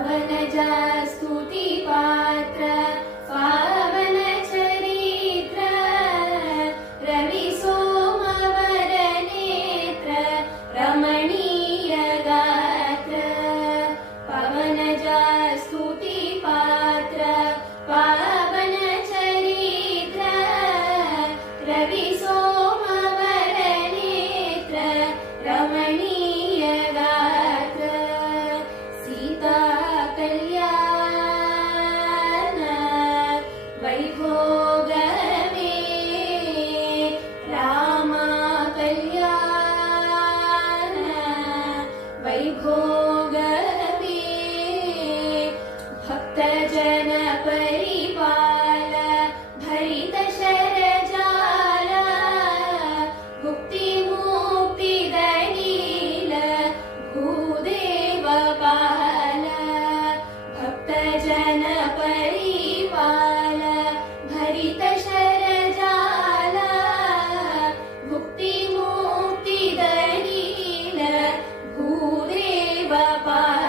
पवनजा स्तुति पात्र पावन चरित्र रवि सोमवर नेत्र रमणीय गात्र पवनजा स्तुति पात्र पावन चरित्र रवि सोमवर नेत्र रमणीय गात्र सीता कल्याण वैभोगमे राम कल्याण वैभोगमे भक्तजन परिपाल भरित शरजाल मुक्ति मुक्ति दलील भूदेव पाल भक्तजन परिपाल भरित शरजाल मुक्ति मुक्ति दलील भूदेव पाल